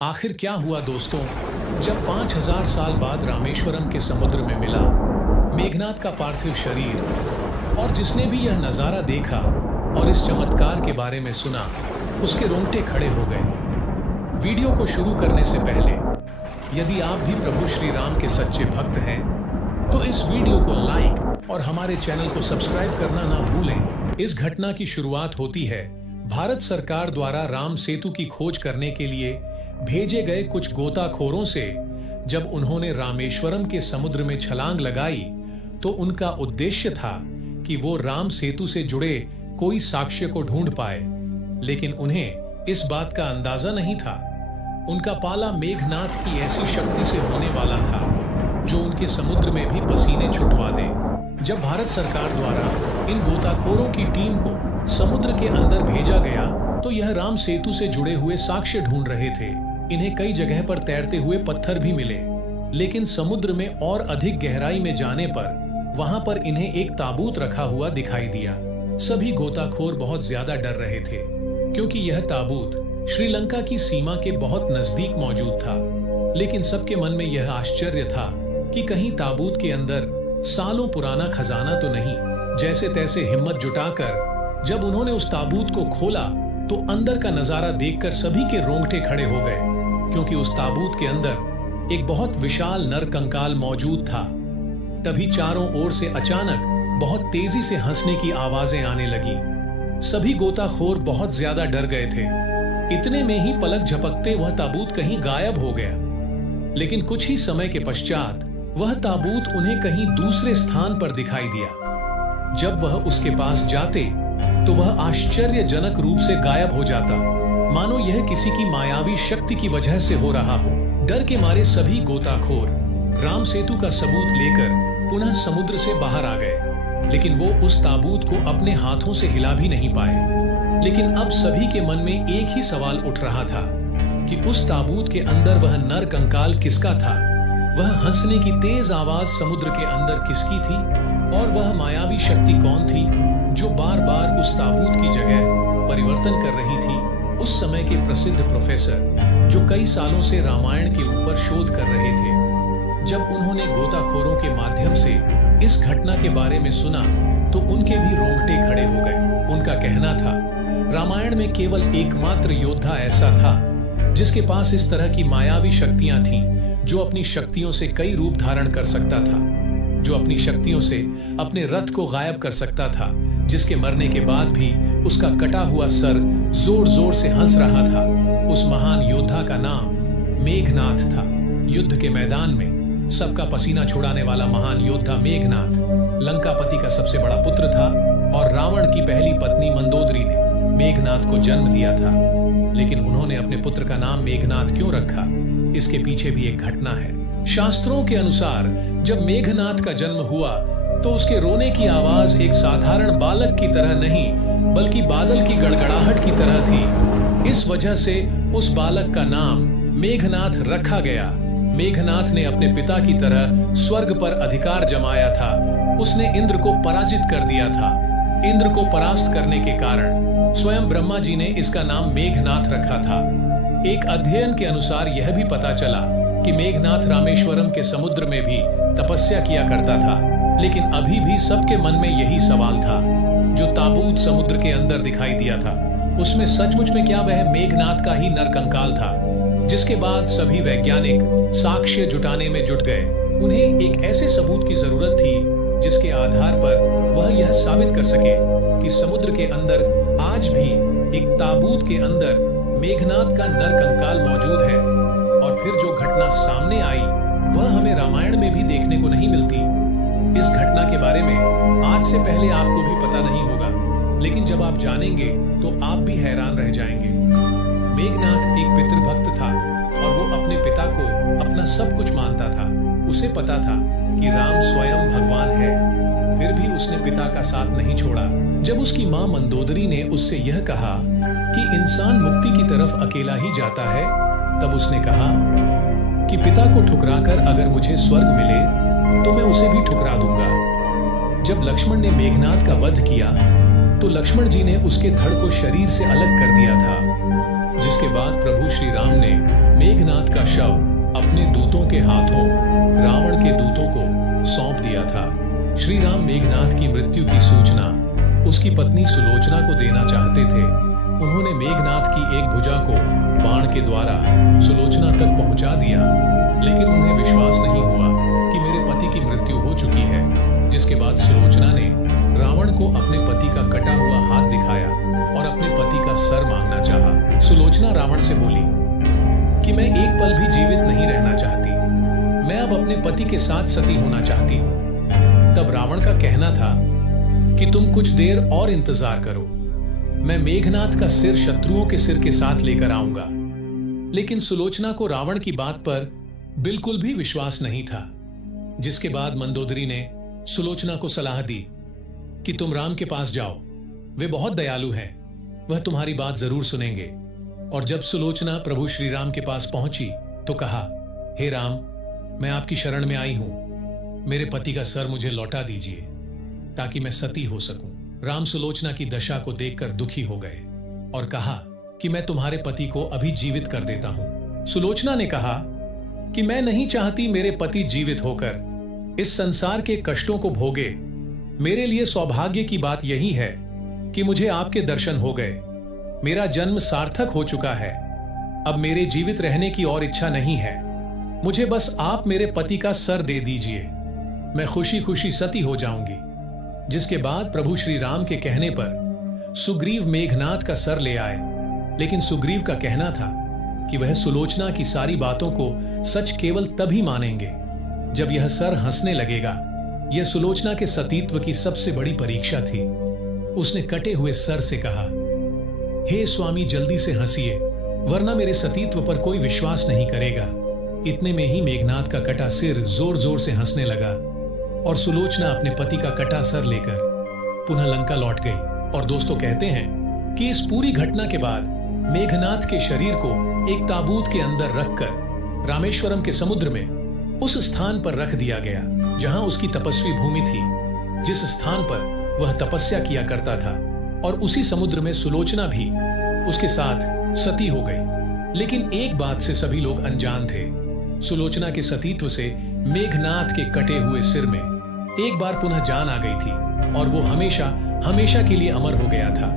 आखिर क्या हुआ दोस्तों, जब 5000 साल बाद रामेश्वरम के समुद्र में मिला मेघनाद का पार्थिव शरीर, और जिसने भी यह नजारा देखा और इस चमत्कार के बारे में सुना, उसके रोंगटे खड़े हो गए। वीडियो को शुरू करने से पहले यदि आप भी प्रभु श्री राम के सच्चे भक्त हैं तो इस वीडियो को लाइक और हमारे चैनल को सब्सक्राइब करना ना भूलें। इस घटना की शुरुआत होती है भारत सरकार द्वारा राम सेतु की खोज करने के लिए भेजे गए कुछ गोताखोरों से। जब उन्होंने रामेश्वरम के समुद्र में छलांग लगाई तो उनका उद्देश्य था कि वो राम सेतु से जुड़े कोई साक्ष्य को ढूंढ पाए, लेकिन उन्हें इस बात का अंदाजा नहीं था उनका पाला मेघनाद की ऐसी शक्ति से होने वाला था जो उनके समुद्र में भी पसीने छुटवा दे। जब भारत सरकार द्वारा इन गोताखोरों की टीम को समुद्र के अंदर भेजा गया तो यह राम सेतु से जुड़े हुए साक्ष्य ढूंढ रहे थे। इन्हें कई जगह पर तैरते हुए पत्थर भी मिले, लेकिन समुद्र में और अधिक गहराई में जाने पर वहां पर इन्हें एक ताबूत रखा हुआ दिखाई दिया। सभी गोताखोर बहुत ज्यादा डर रहे थे क्योंकि यह ताबूत श्रीलंका की सीमा के बहुत नजदीक मौजूद था। लेकिन सबके मन में यह आश्चर्य था कि कहीं ताबूत के अंदर सालों पुराना खजाना तो नहीं। जैसे तैसे हिम्मत जुटाकर जब उन्होंने उस ताबूत को खोला तो अंदर का नजारा देखकर सभी के रोंगटे खड़े हो गए, क्योंकि उस ताबूत के अंदर एक बहुत विशाल नर कंकाल मौजूद था। तभी चारों ओर से अचानक बहुत तेजी से हंसने की आवाजें आने लगी। सभी गोताखोर बहुत ज्यादा डर गए थे। इतने में ही पलक झपकते वह ताबूत कहीं गायब हो गया। लेकिन कुछ ही समय के पश्चात वह ताबूत उन्हें कहीं दूसरे स्थान पर दिखाई दिया। जब वह उसके पास जाते तो वह आश्चर्यजनक रूप से गायब हो जाता, मानो यह किसी की मायावी शक्ति की वजह से हो रहा हो। डर के मारे सभी गोताखोर राम सेतु का सबूत लेकर पुनः समुद्र से बाहर आ गए, लेकिन वो उस ताबूत को अपने हाथों से हिला भी नहीं पाए। लेकिन अब सभी के मन में एक ही सवाल उठ रहा था कि उस ताबूत के अंदर वह नर कंकाल किसका था, वह हंसने की तेज आवाज समुद्र के अंदर किसकी थी, और वह मायावी शक्ति कौन थी जो बार बार उस ताबूत की जगह परिवर्तन कर रही थी। उस समय के प्रसिद्ध प्रोफेसर जो कई सालों से रामायण के ऊपर शोध कर रहे थे, जब उन्होंने गोताखोरों के माध्यम से इस घटना के बारे में सुना तो उनके भी रोंगटे खड़े हो गए। उनका कहना था रामायण में केवल एकमात्र योद्धा ऐसा था जिसके पास इस तरह की मायावी शक्तियां थीं, जो अपनी शक्तियों से कई रूप धारण कर सकता था, जो अपनी शक्तियों से अपने रथ को गायब कर सकता था, जिसके मरने के बाद भी उसका कटा हुआ सर जोर जोर से हंस रहा था। उस महान योद्धा का नाम मेघनाद था। युद्ध के मैदान में सबका पसीना छुड़ाने वाला महान योद्धा मेघनाद लंकापति का सबसे बड़ा पुत्र था, और रावण की पहली पत्नी मंदोदरी ने मेघनाद को जन्म दिया था। लेकिन उन्होंने अपने पुत्र का नाम मेघनाद क्यों रखा, इसके पीछे भी एक घटना है। शास्त्रों के अनुसार जब मेघनाद का जन्म हुआ तो उसके रोने की आवाज एक साधारण बालक की तरह नहीं, बल्कि बादल की गड़गड़ाहट की तरह थी। इस वजह से उस बालक का नाम मेघनाद रखा गया। मेघनाद ने अपने पिता की तरह स्वर्ग पर अधिकार जमाया था। उसने इंद्र को पराजित कर दिया था। इंद्र को परास्त करने के कारण स्वयं ब्रह्मा जी ने इसका नाम मेघनाद रखा था। एक अध्ययन के अनुसार यह भी पता चला कि मेघनाद रामेश्वरम के समुद्र में भी तपस्या किया करता था। लेकिन अभी भी सबके मन में यही सवाल था, जो ताबूत समुद्र के अंदर दिखाई दिया था, उसमें सचमुच में क्या वह मेघनाद का ही नर कंकाल था। जिसके बाद सभी वैज्ञानिक साक्ष्य जुटाने में जुट गए। उन्हें एक ऐसे सबूत की जरूरत थी जिसके आधार पर वह यह साबित कर सके कि समुद्र के अंदर आज भी एक ताबूत के अंदर मेघनाद का नर कंकाल मौजूद है। और फिर जो घटना सामने आई वह हमें रामायण में भी देखने को नहीं मिलती। इस घटना के बारे में आज से पहले आपको भी पता नहीं होगा, लेकिन जब आप जानेंगे तो आप भी हैरान रह जाएंगे। मेघनाद एक पितृभक्त था और वो अपने पिता को अपना सब कुछ मानता था। उसे पता था कि राम स्वयं भगवान है, फिर भी उसने पिता का साथ नहीं छोड़ा। जब उसकी मां मंदोदरी ने उससे यह कहा कि इंसान मुक्ति की तरफ अकेला ही जाता है, तब उसने कहा कि पिता को ठुकराकर अगर मुझे स्वर्ग मिले तो मैं उसे भी ठुकरा दूंगा। जब लक्ष्मण ने मेघनाद का वध किया तो लक्ष्मण जी ने उसके धड़ को शरीर से अलग कर दिया था, जिसके बाद प्रभु श्री राम ने शव अपने दूतों के हाथों रावण के दूतों को सौंप दिया था। श्री राम मेघनाथ की मृत्यु की सूचना उसकी पत्नी सुलोचना को देना चाहते थे। उन्होंने मेघनाथ की एक भुजा को बाण के द्वारा सुलोचना तक पहुंचा दिया, लेकिन उन्हें विश्वास नहीं हुआ कि मेरे पति की मृत्यु हो चुकी है। जिसके बाद सुलोचना ने रावण को अपने पति का कटा हुआ हाथ दिखाया और अपने पति का सर मांगना चाहा। सुलोचना रावण से बोली कि मैं एक पल भी जीवित नहीं रहना चाहती, मैं अब अपने पति के साथ सती होना चाहती हूं। तब रावण का कहना था कि तुम कुछ देर और इंतजार करो, मैं मेघनाथ का सिर शत्रुओं के सिर के साथ लेकर आऊंगा। लेकिन सुलोचना को रावण की बात पर बिल्कुल भी विश्वास नहीं था। जिसके बाद मंदोदरी ने सुलोचना को सलाह दी कि तुम राम के पास जाओ, वे बहुत दयालु हैं, वह तुम्हारी बात जरूर सुनेंगे। और जब सुलोचना प्रभु श्री राम के पास पहुंची तो कहा, हे राम, मैं आपकी शरण में आई हूं, मेरे पति का सर मुझे लौटा दीजिए ताकि मैं सती हो सकूं। राम सुलोचना की दशा को देखकर दुखी हो गए और कहा कि मैं तुम्हारे पति को अभी जीवित कर देता हूं। सुलोचना ने कहा कि मैं नहीं चाहती मेरे पति जीवित होकर इस संसार के कष्टों को भोगे। मेरे लिए सौभाग्य की बात यही है कि मुझे आपके दर्शन हो गए, मेरा जन्म सार्थक हो चुका है। अब मेरे जीवित रहने की और इच्छा नहीं है, मुझे बस आप मेरे पति का सर दे दीजिए, मैं खुशी खुशी सती हो जाऊंगी। जिसके बाद प्रभु श्री राम के कहने पर सुग्रीव मेघनाथ का सर ले आए, लेकिन सुग्रीव का कहना था कि वह सुलोचना की सारी बातों को सच केवल तभी मानेंगे जब यह सर हंसने लगेगा। यह सुलोचना के सतीत्व की सबसे बड़ी परीक्षा थी। उसने कटे हुए सर से कहा, हे स्वामी, जल्दी से हंसिए, वरना मेरे सतीत्व पर कोई विश्वास नहीं करेगा। इतने में ही मेघनाथ का कटा सिर जोर जोर से हंसने लगा और सुलोचना अपने पति का कटा सर लेकर पुनः लंका लौट गई। और दोस्तों कहते हैं कि इस पूरी घटना के बाद मेघनाथ के शरीर को एक ताबूत के अंदर रखकर रामेश्वरम के समुद्र में उस स्थान पर रख दिया गया जहां उसकी तपस्वी भूमि थी, जिस स्थान पर वह तपस्या किया करता था। और उसी समुद्र में सुलोचना भी उसके साथ सती हो गई। लेकिन एक बात से सभी लोग अनजान थे, सुलोचना के सतीत्व से मेघनाथ के कटे हुए सिर में एक बार पुनः जान आ गई थी और वो हमेशा हमेशा के लिए अमर हो गया था।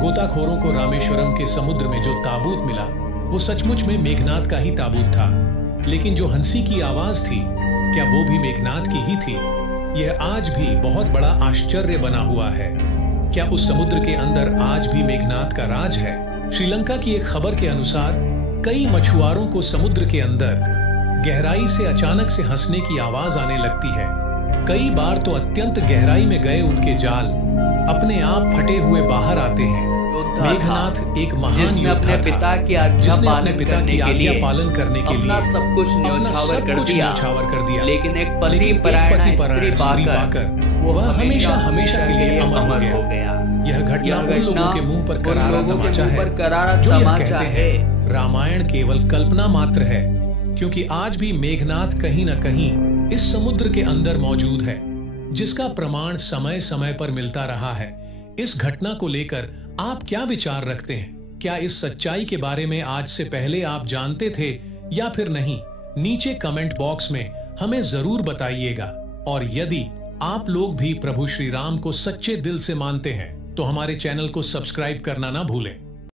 गोताखोरों को रामेश्वरम के समुद्र में जो ताबूत मिला वो सचमुच में मेघनाथ का ही ताबूत था। लेकिन जो हंसी की आवाज थी, क्या वो भी मेघनाथ की ही थी? यह आज भी बहुत बड़ा आश्चर्य बना हुआ है। क्या उस समुद्र के अंदर आज भी मेघनाथ का राज है? श्रीलंका की एक खबर के अनुसार कई मछुआरों को समुद्र के अंदर गहराई से अचानक से हंसने की आवाज आने लगती है। कई बार तो अत्यंत गहराई में गए उनके जाल अपने आप फटे हुए बाहर आते हैं। मेघनाथ एक महान योद्धा था, जिसने अपने पिता की आज्ञा पालन करने के लिए सब कुछ न्यौछावर कर दिया। लेकिन एक पति परायण स्त्री पाकर वह हमेशा हमेशा के लिए अमर हो गया। यह घटना उन लोगों के मुंह पर करारा तमाचा है जो यह कहते हैं रामायण केवल कल्पना मात्र है, क्योंकि आज भी मेघनाथ कहीं न कहीं इस समुद्र के अंदर मौजूद है, जिसका प्रमाण समय समय पर मिलता रहा है। इस घटना को लेकर आप क्या विचार रखते हैं? क्या इस सच्चाई के बारे में आज से पहले आप जानते थे या फिर नहीं? नीचे कमेंट बॉक्स में हमें जरूर बताइएगा। और यदि आप लोग भी प्रभु श्री राम को सच्चे दिल से मानते हैं तो हमारे चैनल को सब्सक्राइब करना ना भूलें।